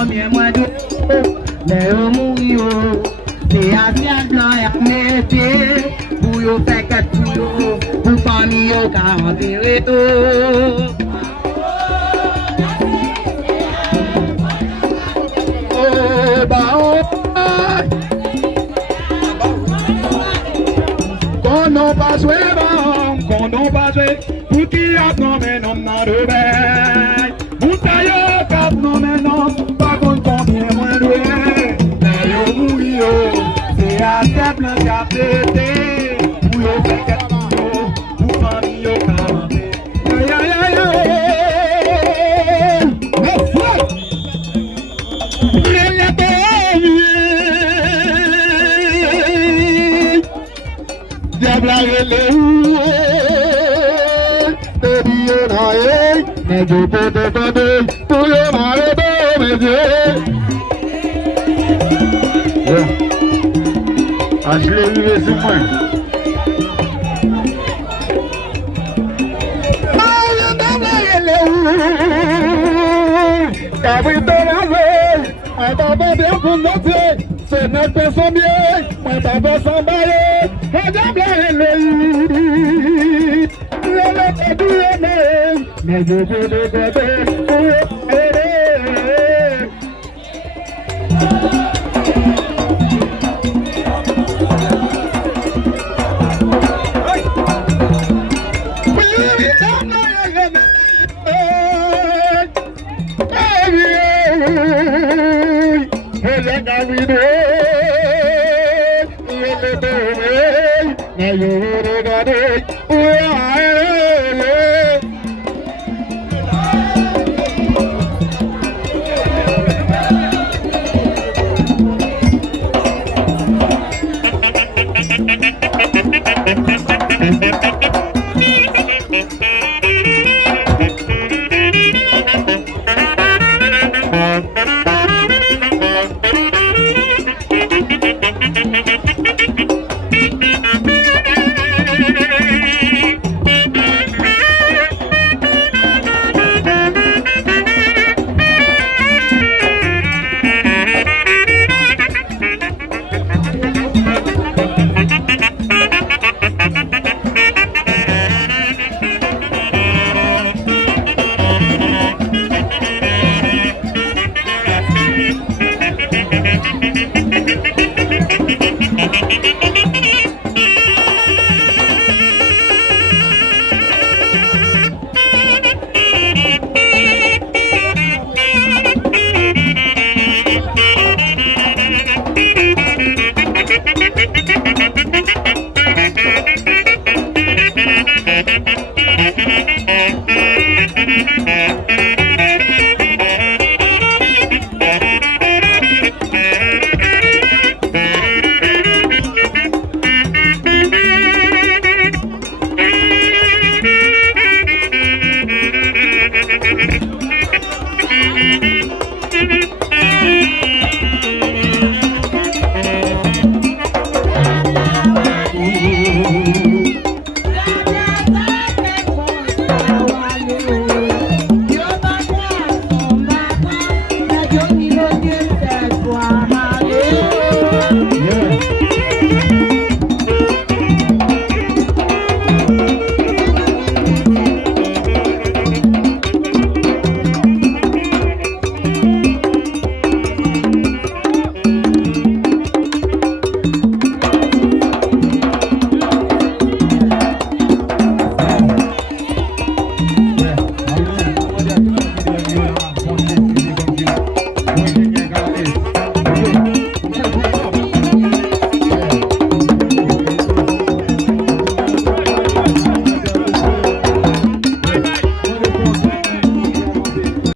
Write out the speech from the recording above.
combien moins de les mouillots, c'est assez blanc et métier, pour yo faire quatre pour yo, pour famille yo 40 réto. Oh, bah, oh, qu'on n'a pas joué, qu'on n'a pas joué, pour qui a nommé nom dans le bain. Moutailleux, cap nommé nom, pas contre combien moins doué. Mais yo mouille, c'est à tête blanc qu'a pété. Pour yo faire quatre pour yo, pour famille yo 40. Aïe, aïe, aïe, aïe. Mais fuck! Diable a relé ou te biye na ye, mais je peux te donner pour le mal de mes yeux. Je l'ai eu sur moi. Moi papa bien pour notre c'est notre personne bien, moi papa s'en bailler, et diable le pas du mais je veux te garder pour